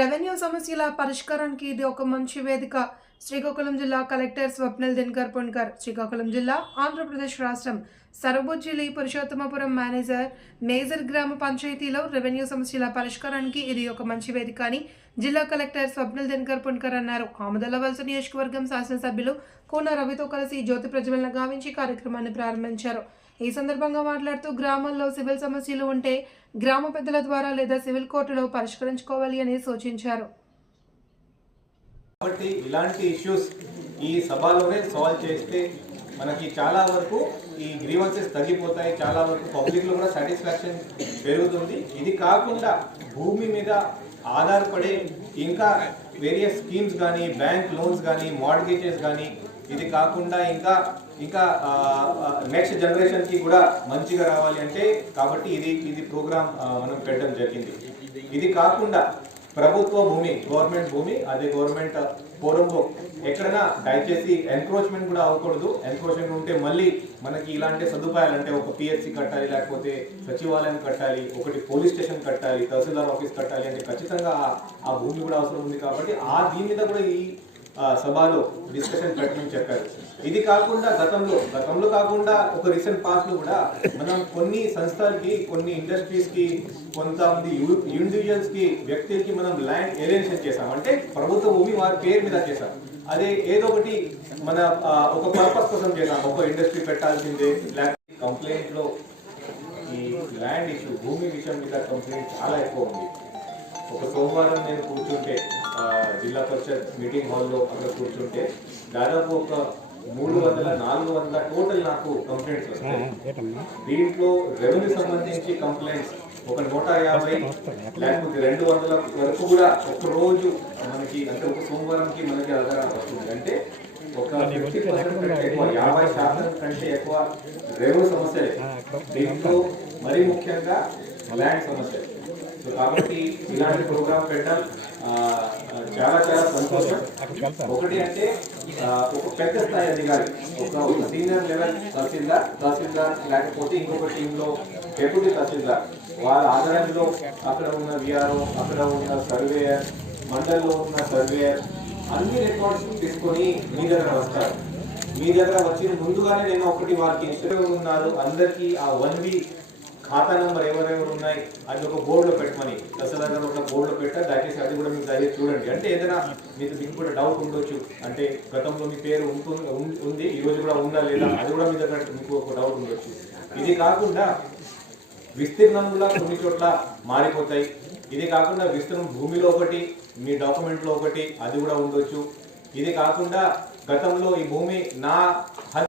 Revenue సమస్యల పరిష్కారానికి ఇది ఒక మంచి వేదిక. శ్రీకాకుళం జిల్లా కలెక్టర్ స్వప్నల్ దినకర్ పుణకర్ శ్రీకాకుళం జిల్లా ఆంధ్రప్రదేశ్ రాష్ట్రం సరబుజ్జిలి పురుషోత్తమపురం మేనేజర్ మేజర్ గ్రామ పంచాయతీలో రెవెన్యూ సమస్యల పరిష్కారానికి ఇది ఒక మంచి వేదిక అని జిల్లా కలెక్టర్ స్వప్నల్ దినకర్ పుణ్కర్ అన్నారు. ఆమదల వలస నియోజకవర్గం శాసనసభ్యులు కోన రవితో కలిసి జ్యోతి ప్రజ్వలన గావించి కార్యక్రమాన్ని ప్రారంభించారు. ఈ సందర్భంగా మాట్లాడుతూ గ్రామాల్లో సివిల్ సమస్యలు ఉంటే గ్రామ పెద్దల ద్వారా లేదా సివిల్ కోర్టులో పరిష్కరించుకోవాలి అని సూచించారు. కాబట్టి ఇలాంటి ఇష్యూస్ ఈ సభలోనే సాల్వ్ చేస్తే మనకి చాలా వరకు ఈ గ్రీవెన్సెస్ తగ్గిపోతాయి చాలా వరకు పబ్లిక్లో కూడా సాటిస్ఫాక్షన్ పెరుగుతుంది. ఇది కాకుండా భూమి మీద ఆధారపడే ఇంకా వేరియస్ స్కీమ్స్ కానీ బ్యాంక్ లోన్స్ కానీ మార్గేజెస్ కానీ ఇది కాకుండా ఇంకా ఇంకా నెక్స్ట్ జనరేషన్కి కూడా మంచిగా రావాలి అంటే కాబట్టి ఇది ఇది ప్రోగ్రామ్ మనం పెట్టడం జరిగింది. ఇది కాకుండా ప్రభుత్వ భూమి గవర్నమెంట్ భూమి అదే గవర్నమెంట్ ఫోరంలో ఎక్కడైనా దయచేసి ఎన్క్రోచ్మెంట్ కూడా అవ్వకూడదు. ఎన్క్రోచ్మెంట్ ఉంటే మళ్ళీ మనకి ఇలాంటి సదుపాయాలు అంటే ఒక పిహెచ్సి కట్టాలి లేకపోతే సచివాలయం కట్టాలి ఒకటి పోలీస్ స్టేషన్ కట్టాలి తహసీల్దార్ ఆఫీస్ కట్టాలి అంటే ఖచ్చితంగా ఆ- భూమి కూడా అవసరం ఉంది కాబట్టి ఆ దీని మీద కూడా ఈ సభలో డిస్కషన్ పెట్టమని చెప్పారు. ఇది కాకుండా గతంలో గతంలో కాకుండా ఒక రీసెంట్ పాస్లో కూడా మనం కొన్ని సంస్థలకి కొన్ని ఇండస్ట్రీస్కి కొంతమంది ఇండివిజువల్స్కి వ్యక్తులకి మనం ల్యాండ్ ఏలియన్షన్ చేసాం అంటే ప్రభుత్వ భూమి వారి పేరు మీద చేసాం అదే ఏదో ఒకటి మన ఒక పర్పస్ కోసం చేసాం ఒక ఇండస్ట్రీ పెట్టాల్సిందే. ల్యాండ్ కంప్లైంట్లో ఈ ల్యాండ్ ఇష్యూ భూమి విషయం మీద కంప్లైంట్ చాలా ఎక్కువ ఉంది. ఒక సోమవారం నేను కూర్చుంటే జిల్లా పరిషత్ మీటింగ్ హాల్లో అక్కడ కూర్చుంటే దాదాపు ఒక మూడు వందల నాలుగు వందల టోటల్ నాకు కంప్లైంట్స్ వస్తాయి. దీంట్లో రెవెన్యూ సంబంధించి కంప్లైంట్స్ ఒక నూట యాభై లేకపోతే రెండు వందల వరకు కూడా ఒక రోజు మనకి అంటే ఒక సోమవారంకి మనకి దగ్గర వస్తుంది. అంటే ఒక ఫిఫ్టీ పర్సెంట్ కంటే ఎక్కువ యాభై శాతం కంటే ఎక్కువ రెవెన్యూ సమస్యలే. దీంట్లో మరీ ముఖ్యంగా ల్యాండ్ సమస్యలు. కాబట్టి ఇలాంటి ప్రోగ్రామ్ పెట్టడం చాలా చాలా సంతోషం. ఒకటి అంటే ఒక పెద్ద స్థాయి అధికారి ఒక సీనియర్ లెవెల్ తహసీల్దార్ తహసీల్దార్ లేకపోతే ఇంకొక టీంలో డెప్యూటీ తహసీల్దార్. వాళ్ళ ఆధారంలో అక్కడ ఉన్న విఆర్ఓ అక్కడ ఉన్న సర్వేయర్ మండల్లో ఉన్న సర్వేయర్ అన్ని రికార్డ్స్ తీసుకొని మీ దగ్గర వస్తారు. మీ దగ్గర వచ్చిన ముందుగానే నేను ఒకటి వారికి ఇన్స్టిట్యూట్ ఉన్నారు. అందరికీ ఆ వన్ వీక్ ఖాతా నెంబర్ ఎవరెవరు ఉన్నాయి అది ఒక బోర్డులో పెట్టమని. దశలాగా ఒక బోర్డులో పెట్టా దయచేసి అది కూడా మీకు దయచేసి చూడండి. అంటే ఏదైనా మీకు మీకు కూడా డౌట్ ఉండొచ్చు. అంటే గతంలో మీ పేరు ఉంటుంది ఉంది ఈ రోజు కూడా ఉందా లేదా అది కూడా మీ దగ్గర మీకు ఒక డౌట్ ఉండొచ్చు. ఇది కాకుండా విస్తీర్ణం కూడా కొన్ని చోట్ల మారిపోతాయి. ఇది కాకుండా విస్తీర్ణం భూమిలో ఒకటి మీ డాక్యుమెంట్లో ఒకటి అది కూడా ఉండొచ్చు. ఇది కాకుండా గతంలో ఈ భూమి నా